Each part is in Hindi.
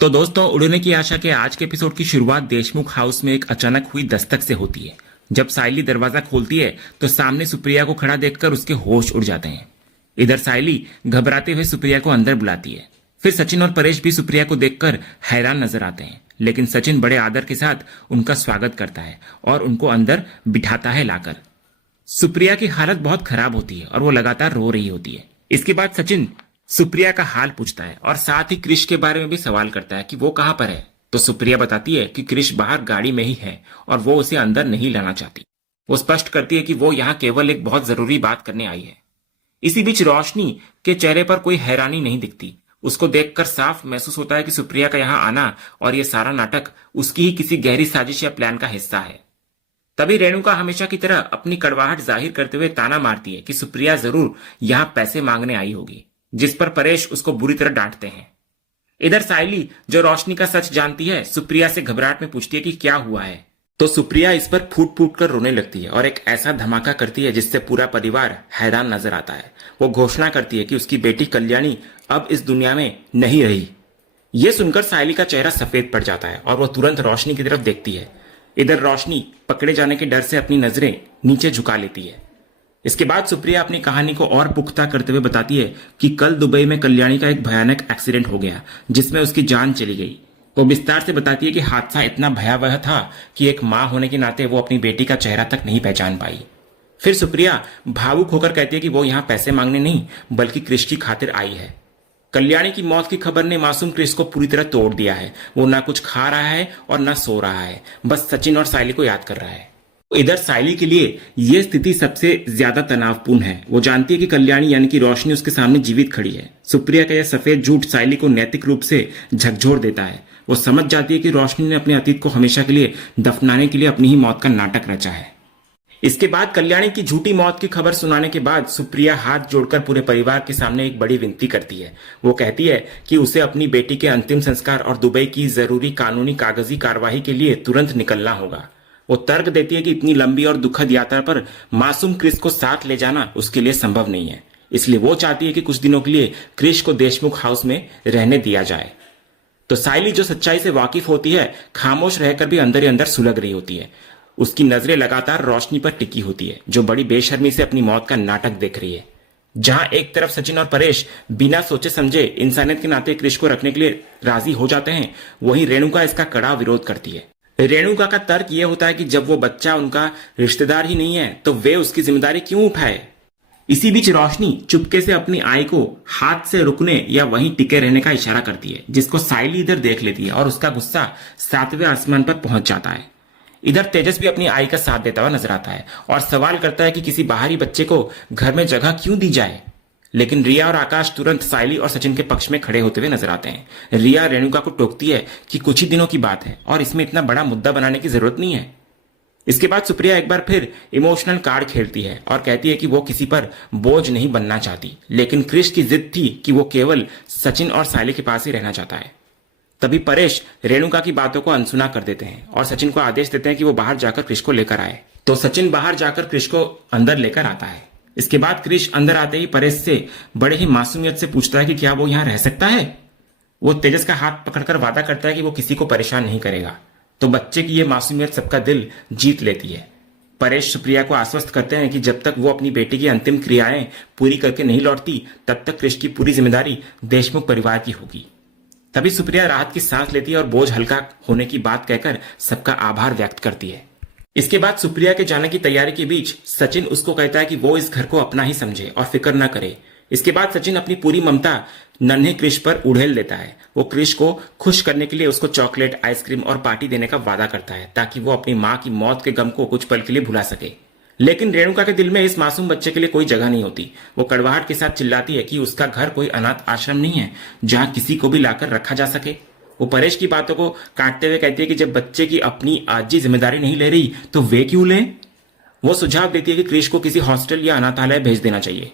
तो दोस्तों, उड़ने की आशा के आज के एपिसोड की शुरुआत देशमुख हाउस में एक अचानक हुई दस्तक से होती है। जब सायली दरवाजा खोलती है तो सामने सुप्रिया को खड़ा देखकर उसके होश उड़ जाते हैं। इधर सायली घबराते हुए सुप्रिया को अंदर बुलाती है। फिर सचिन और परेश भी सुप्रिया को देखकर हैरान नजर आते हैं, लेकिन सचिन बड़े आदर के साथ उनका स्वागत करता है और उनको अंदर बिठाता है लाकर। सुप्रिया की हालत बहुत खराब होती है और वो लगातार रो रही होती है। इसके बाद सचिन सुप्रिया का हाल पूछता है और साथ ही क्रिश के बारे में भी सवाल करता है कि वो कहां पर है। तो सुप्रिया बताती है कि क्रिश बाहर गाड़ी में ही है और वो उसे अंदर नहीं लाना चाहती। वो स्पष्ट करती है कि वो यहाँ केवल एक बहुत जरूरी बात करने आई है। इसी बीच रोशनी के चेहरे पर कोई हैरानी नहीं दिखती। उसको देखकर साफ महसूस होता है कि सुप्रिया का यहाँ आना और ये सारा नाटक उसकी ही किसी गहरी साजिश या प्लान का हिस्सा है। तभी रेणुका हमेशा की तरह अपनी कड़वाहट जाहिर करते हुए ताना मारती है कि सुप्रिया जरूर यहाँ पैसे मांगने आई होगी, जिस पर परेश उसको बुरी तरह डांटते हैं। इधर सायली, जो रोशनी का सच जानती है, सुप्रिया से घबराहट में पूछती है कि क्या हुआ है। तो सुप्रिया इस पर फूट फूट कर रोने लगती है और एक ऐसा धमाका करती है जिससे पूरा परिवार हैरान नजर आता है। वो घोषणा करती है कि उसकी बेटी कल्याणी अब इस दुनिया में नहीं रही। ये सुनकर सायली का चेहरा सफेद पड़ जाता है और वो तुरंत रोशनी की तरफ देखती है। इधर रोशनी पकड़े जाने के डर से अपनी नजरें नीचे झुका लेती है। इसके बाद सुप्रिया अपनी कहानी को और पुख्ता करते हुए बताती है कि कल दुबई में कल्याणी का एक भयानक एक्सीडेंट हो गया जिसमें उसकी जान चली गई। वो विस्तार से बताती है कि हादसा इतना भयावह था कि एक मां होने के नाते वो अपनी बेटी का चेहरा तक नहीं पहचान पाई। फिर सुप्रिया भावुक होकर कहती है कि वो यहाँ पैसे मांगने नहीं बल्कि क्रिश की खातिर आई है। कल्याणी की मौत की खबर ने मासूम क्रिश को पूरी तरह तोड़ दिया है। वो ना कुछ खा रहा है और ना सो रहा है, बस सचिन और सायली को याद कर रहा है। इधर सायली के लिए यह स्थिति सबसे ज्यादा तनावपूर्ण है। वो जानती है कि कल्याणी यानी कि रोशनी उसके सामने जीवित खड़ी है। सुप्रिया का यह सफेद झूठ सायली को नैतिक रूप से झकझोर देता है। वो समझ जाती है कि रोशनी ने अपने अतीत को हमेशा के लिए दफनाने के लिए अपनी ही मौत का नाटक रचा है। इसके बाद कल्याणी की झूठी मौत की खबर सुनाने के बाद सुप्रिया हाथ जोड़कर पूरे परिवार के सामने एक बड़ी विनती करती है। वो कहती है कि उसे अपनी बेटी के अंतिम संस्कार और दुबई की जरूरी कानूनी कागजी कार्यवाही के लिए तुरंत निकलना होगा। वो तर्क देती है कि इतनी लंबी और दुखद यात्रा पर मासूम क्रिश को साथ ले जाना उसके लिए संभव नहीं है, इसलिए वो चाहती है कि कुछ दिनों के लिए क्रिश को देशमुख हाउस में रहने दिया जाए। तो सायली, जो सच्चाई से वाकिफ होती है, खामोश रहकर भी अंदर ही अंदर सुलग रही होती है। उसकी नजरें लगातार रोशनी पर टिकी होती है, जो बड़ी बेशर्मी से अपनी मौत का नाटक देख रही है। जहां एक तरफ सचिन और परेश बिना सोचे समझे इंसानियत के नाते क्रिश को रखने के लिए राजी हो जाते हैं, वहीं रेणुका इसका कड़ा विरोध करती है। रेणुका का तर्क यह होता है कि जब वो बच्चा उनका रिश्तेदार ही नहीं है तो वे उसकी जिम्मेदारी क्यों उठाए। इसी बीच रोशनी चुपके से अपनी आई को हाथ से रुकने या वहीं टिके रहने का इशारा करती है, जिसको सायली इधर देख लेती है और उसका गुस्सा 7वें आसमान पर पहुंच जाता है। इधर तेजस भी अपनी आई का साथ देता हुआ नजर आता है और सवाल करता है कि किसी बाहरी बच्चे को घर में जगह क्यों दी जाए। लेकिन रिया और आकाश तुरंत सायली और सचिन के पक्ष में खड़े होते हुए नजर आते हैं। रिया रेणुका को टोकती है कि कुछ ही दिनों की बात है और इसमें इतना बड़ा मुद्दा बनाने की जरूरत नहीं है। इसके बाद सुप्रिया एक बार फिर इमोशनल कार्ड खेलती है और कहती है कि वो किसी पर बोझ नहीं बनना चाहती, लेकिन क्रिश की जिद थी कि वो केवल सचिन और सायली के पास ही रहना चाहता है। तभी परेश रेणुका की बातों को अनसुना कर देते हैं और सचिन को आदेश देते हैं कि वो बाहर जाकर क्रिश को लेकर आए। तो सचिन बाहर जाकर क्रिश को अंदर लेकर आता है। इसके बाद क्रिश अंदर आते ही परेश से बड़े ही मासूमियत से पूछता है कि क्या वो यहाँ रह सकता है। वो तेजस का हाथ पकड़कर वादा करता है कि वो किसी को परेशान नहीं करेगा। तो बच्चे की ये मासूमियत सबका दिल जीत लेती है। परेश सुप्रिया को आश्वस्त करते हैं कि जब तक वो अपनी बेटी की अंतिम क्रियाएं पूरी करके नहीं लौटती, तब तक क्रिश की पूरी जिम्मेदारी देशमुख परिवार की होगी। तभी सुप्रिया राहत की सांस लेती है और बोझ हल्का होने की बात कहकर सबका आभार व्यक्त करती है। इसके बाद सुप्रिया के जाने की तैयारी के बीच सचिन उसको कहता है कि वो इस घर को अपना ही समझे और फिक्र ना करे। इसके बाद सचिन अपनी पूरी ममता नन्हे क्रिश पर उड़ेल देता है। वो क्रिश को खुश करने के लिए उसको चॉकलेट, आइसक्रीम और पार्टी देने का वादा करता है ताकि वो अपनी माँ की मौत के गम को कुछ पल के लिए भुला सके। लेकिन रेणुका के दिल में इस मासूम बच्चे के लिए कोई जगह नहीं होती। वो कड़वाहट के साथ चिल्लाती है कि उसका घर कोई अनाथ आश्रम नहीं है जहां किसी को भी लाकर रखा जा सके। वो परेश की बातों को काटते हुए कहती है कि जब बच्चे की अपनी आजी जिम्मेदारी नहीं ले रही तो वे क्यों लें। वो सुझाव देती है कि क्रिश को किसी हॉस्टल या अनाथालय भेज देना चाहिए।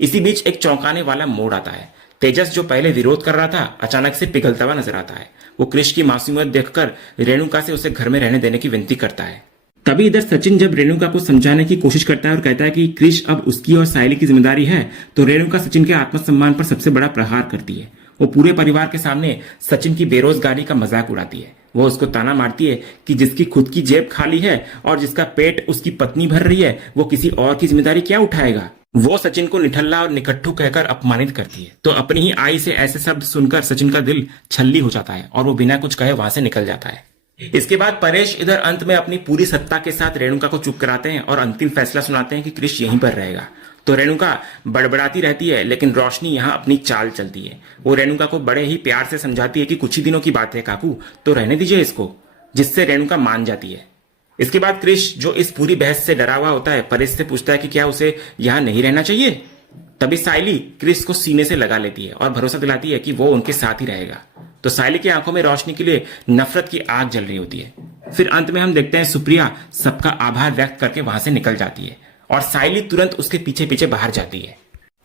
इसी बीच एक चौंकाने वाला मोड़ आता है। तेजस, जो पहले विरोध कर रहा था, अचानक से पिघलता हुआ नजर आता है। वो क्रिश की मासूमियत देखकर रेणुका से उसे घर में रहने देने की विनती करता है। तभी इधर सचिन जब रेणुका को समझाने की कोशिश करता है और कहता है कि क्रिश अब उसकी और सायली की जिम्मेदारी है, तो रेणुका सचिन के आत्मसम्मान पर सबसे बड़ा प्रहार करती है। वो पूरे परिवार के सामने सचिन की बेरोजगारी का मजाक उड़ाती है। वो उसको ताना मारती है कि जिसकी खुद की जेब खाली है और जिसका पेट उसकी पत्नी भर रही है, वो किसी और की जिम्मेदारी क्या उठाएगा। वो सचिन को निठल्ला और निकट्ठू कहकर अपमानित करती है। तो अपनी ही आई से ऐसे शब्द सुनकर सचिन का दिल छल्ली हो जाता है और वो बिना कुछ कहे वहां से निकल जाता है। इसके बाद परेश इधर अंत में अपनी पूरी सत्ता के साथ रेणुका को चुप कराते हैं और अंतिम फैसला सुनाते हैं कि क्रिश यहीं पर रहेगा। तो रेणुका बड़बड़ाती रहती है, लेकिन रोशनी यहाँ अपनी चाल चलती है। वो रेणुका को बड़े ही प्यार से समझाती है कि कुछ ही दिनों की बात है काकू, तो रहने दीजिए इसको, जिससे रेणुका मान जाती है। इसके बाद क्रिश, जो इस पूरी बहस से डरा हुआ होता है, परेश से पूछता है कि क्या उसे यहाँ नहीं रहना चाहिए। तभी साइली क्रिश को सीने से लगा लेती है और भरोसा दिलाती है कि वो उनके साथ ही रहेगा। तो साइली की आंखों में रोशनी के लिए नफरत की आग जल रही होती है। फिर अंत में हम देखते हैं सुप्रिया सबका आभार व्यक्त करके वहां से निकल जाती है और साइली तुरंत उसके पीछे पीछे बाहर जाती है।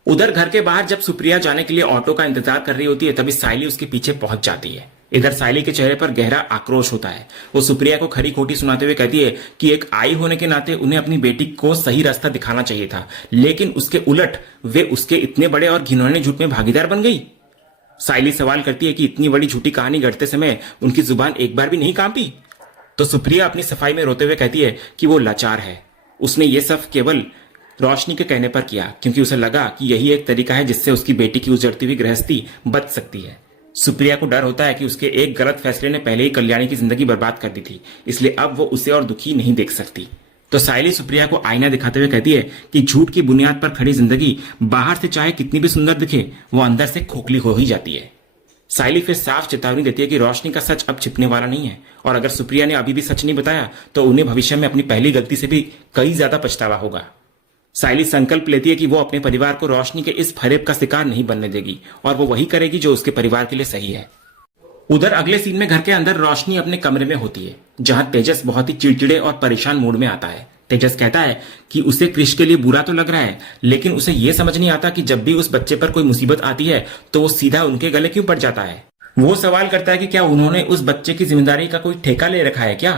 उधर घर के बाहर जब सुप्रिया जाने के लिए ऑटो का इंतजार कर रही होती है, तभी साइली उसके पीछे पहुंच जाती है। इधर साइली के चेहरे पर गहरा आक्रोश होता है। वो सुप्रिया को खरी खोटी सुनाते हुए कहती है कि एक आई होने के नाते उन्हें अपनी बेटी को सही रास्ता दिखाना चाहिए था, लेकिन उसके उलट वे उसके इतने बड़े और घिनौने झूठ में भागीदार बन गई। साइली सवाल करती है कि इतनी बड़ी झूठी कहानी गढ़ते समय उनकी जुबान एक बार भी नहीं कांपी। तो सुप्रिया अपनी सफाई में रोते हुए कहती है कि वो लाचार है। उसने ये सब केवल रोशनी के कहने पर किया, क्योंकि उसे लगा कि यही एक तरीका है जिससे उसकी बेटी की उजड़ती हुई गृहस्थी बच सकती है। सुप्रिया को डर होता है कि उसके एक गलत फैसले ने पहले ही कल्याणी की जिंदगी बर्बाद कर दी थी, इसलिए अब वो उसे और दुखी नहीं देख सकती। तो साइली सुप्रिया को आईना दिखाते हुए कहती है कि झूठ की बुनियाद पर खड़ी जिंदगी बाहर से चाहे कितनी भी सुंदर दिखे, वो अंदर से खोखली हो ही जाती है। साइली फिर साफ चेतावनी देती है कि रोशनी का सच अब छिपने वाला नहीं है, और अगर सुप्रिया ने अभी भी सच नहीं बताया तो उन्हें भविष्य में अपनी पहली गलती से भी कई ज्यादा पछतावा होगा। साइली संकल्प लेती है कि वो अपने परिवार को रोशनी के इस फरेब का शिकार नहीं बनने देगी और वो वही करेगी जो उसके परिवार के लिए सही है। उधर अगले सीन में घर के अंदर रोशनी अपने कमरे में होती है, जहां तेजस बहुत ही चिड़चिड़े और परेशान मूड में आता है। तेजस कहता है कि उसे क्रिश के लिए बुरा तो लग रहा है, लेकिन उसे यह समझ नहीं आता कि जब भी उस बच्चे पर कोई मुसीबत आती है तो वो सीधा उनके गले क्यों पड़ जाता है। वो सवाल करता है कि क्या उन्होंने उस बच्चे की जिम्मेदारी का कोई ठेका ले रखा है क्या।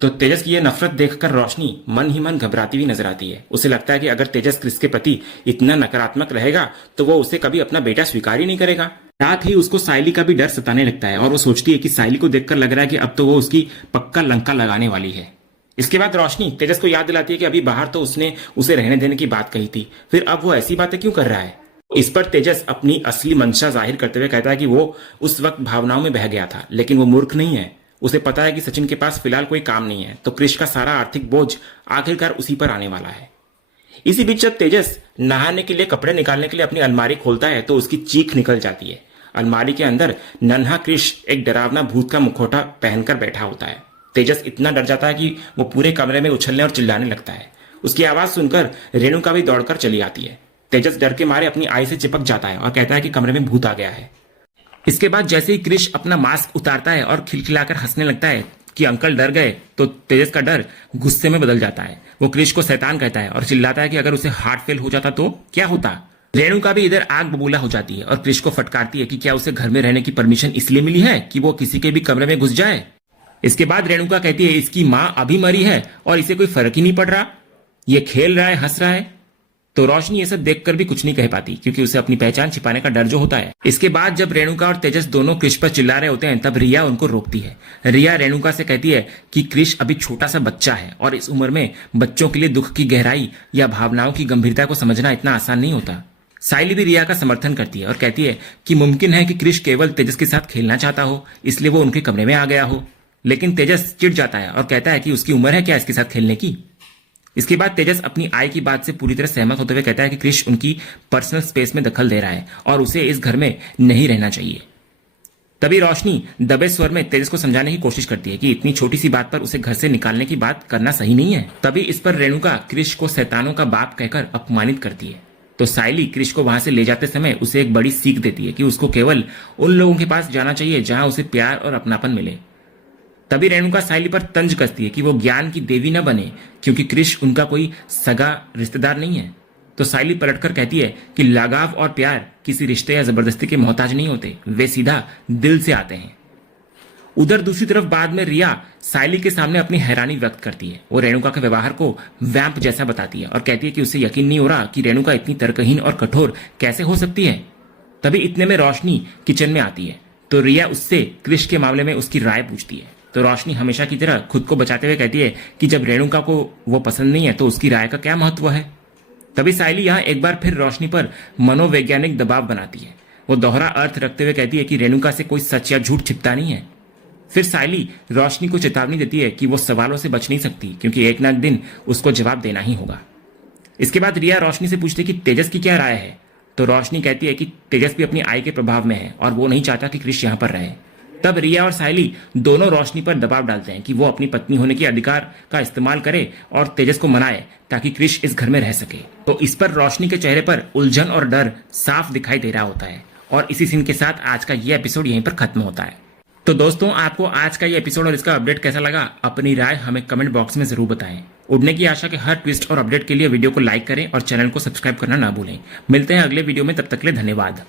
तो तेजस की यह नफरत देखकर रोशनी मन ही मन घबराती हुई नजर आती है। उसे लगता है कि अगर तेजस क्रिश के प्रति इतना नकारात्मक रहेगा तो वो उसे कभी अपना बेटा स्वीकार ही नहीं करेगा। साथ ही उसको साइली का भी डर सताने लगता है और वो सोचती है कि साइली को देखकर लग रहा है कि अब तो वो उसकी पक्का लंका लगाने वाली है। इसके बाद रोशनी तेजस को याद दिलाती है कि अभी बाहर तो उसने उसे रहने देने की बात कही थी, फिर अब वो ऐसी बातें क्यों कर रहा है। इस पर तेजस अपनी असली मंशा जाहिर करते हुए कहता है कि वो उस वक्त भावनाओं में बह गया था, लेकिन वो मूर्ख नहीं है। उसे पता है कि सचिन के पास फिलहाल कोई काम नहीं है, तो क्रिश का सारा आर्थिक बोझ आखिरकार उसी पर आने वाला है। इसी बीच जब तेजस नहाने के लिए कपड़े निकालने के लिए अपनी अलमारी खोलता है तो उसकी चीख निकल जाती है। अलमारी के अंदर नन्हा क्रिश एक डरावना भूत का मुखौटा पहनकर बैठा होता है। तेजस इतना डर जाता है कि वो पूरे कमरे में उछलने और चिल्लाने लगता है। उसकी आवाज सुनकर रेणुका भी दौड़कर चली आती है। तेजस डर के मारे अपनी आई से चिपक जाता है और कहता है कि कमरे में भूत आ गया है। इसके बाद जैसे ही क्रिश अपना मास्क उतारता है और खिलखिलाकर हंसने लगता है कि अंकल डर गए, तो तेजस का डर गुस्से में बदल जाता है। वो क्रिश को शैतान कहता है और चिल्लाता है कि अगर उसे हार्ट फेल हो जाता तो क्या होता। रेणुका भी इधर आग बबूला हो जाती है और क्रिश को फटकारती है कि क्या उसे घर में रहने की परमिशन इसलिए मिली है कि वो किसी के भी कमरे में घुस जाए। इसके बाद रेणुका कहती है इसकी माँ अभी मरी है और इसे कोई फर्क ही नहीं पड़ रहा, ये खेल रहा है, हंस रहा है। तो रोशनी ये सब देखकर भी कुछ नहीं कह पाती, क्योंकि उसे अपनी पहचान छिपाने का डर जो होता है। इसके बाद जब रेणुका और तेजस दोनों क्रिश पर चिल्ला रहे होते हैं, तब रिया उनको रोकती है। रिया रेणुका से कहती है कि क्रिश अभी छोटा सा बच्चा है और इस उम्र में बच्चों के लिए दुख की गहराई या भावनाओं की गंभीरता को समझना इतना आसान नहीं होता। साइली भी रिया का समर्थन करती है और कहती है कि मुमकिन है कि क्रिश केवल तेजस के साथ खेलना चाहता हो, इसलिए वो उनके कमरे में आ गया हो। लेकिन तेजस चिढ़ जाता है और कहता है कि उसकी उम्र है क्या इसके साथ खेलने की। इसके बाद तेजस अपनी आय की बात से पूरी तरह सहमत होते हुए कहता है कि क्रिश उनकी पर्सनल स्पेस में दखल दे रहा है और उसे इस घर में नहीं रहना चाहिए। तभी रोशनी दबे स्वर में तेजस को समझाने की कोशिश करती है कि इतनी छोटी सी बात पर उसे घर से निकालने की बात करना सही नहीं है। तभी इस पर रेणुका क्रिश को शैतानों का बाप कहकर अपमानित करती है। तो साइली क्रिश को वहां से ले जाते समय उसे एक बड़ी सीख देती है कि उसको केवल उन लोगों के पास जाना चाहिए जहां उसे प्यार और अपनापन मिले। तभी रेणुका साइली पर तंज कसती है कि वो ज्ञान की देवी न बने, क्योंकि क्रिश उनका कोई सगा रिश्तेदार नहीं है। तो साइली पलटकर कहती है कि लगाव और प्यार किसी रिश्ते या जबरदस्ती के मोहताज नहीं होते, वे सीधा दिल से आते हैं। उधर दूसरी तरफ बाद में रिया साइली के सामने अपनी हैरानी व्यक्त करती है। वो रेणुका के व्यवहार को वैम्प जैसा बताती है और कहती है कि उसे यकीन नहीं हो रहा कि रेणुका इतनी तर्कहीन और कठोर कैसे हो सकती है। तभी इतने में रोशनी किचन में आती है। तो रिया उससे क्रिश के मामले में उसकी राय पूछती है। तो रोशनी हमेशा की तरह खुद को बचाते हुए कहती है कि जब रेणुका को वो पसंद नहीं है तो उसकी राय का क्या महत्व है। तभी सायली यहाँ एक बार फिर रोशनी पर मनोवैज्ञानिक दबाव बनाती है। वो दोहरा अर्थ रखते हुए कहती है कि रेणुका से कोई सच या झूठ छिपता नहीं है। फिर सायली रोशनी को चेतावनी देती है कि वो सवालों से बच नहीं सकती, क्योंकि एक ना एक दिन उसको जवाब देना ही होगा। इसके बाद रिया रोशनी से पूछती है कि तेजस की क्या राय है। तो रोशनी कहती है कि तेजस भी अपनी आई के प्रभाव में है और वो नहीं चाहता कि क्रिश यहाँ पर रहे। तब रिया और सायली दोनों रोशनी पर दबाव डालते हैं कि वो अपनी पत्नी होने के अधिकार का इस्तेमाल करे और तेजस को मनाए ताकि क्रिश इस घर में रह सके। तो इस पर रोशनी के चेहरे पर उलझन और डर साफ दिखाई दे रहा होता है। और इसी सीन के साथ आज का ये एपिसोड यहीं पर खत्म होता है। तो दोस्तों, आपको आज का ये एपिसोड और इसका अपडेट कैसा लगा, अपनी राय हमें कमेंट बॉक्स में जरूर बताएं। उड़ने की आशा के हर ट्विस्ट और अपडेट के लिए वीडियो को लाइक करें और चैनल को सब्सक्राइब करना ना भूलें। मिलते हैं अगले वीडियो में, तब तक के लिए धन्यवाद।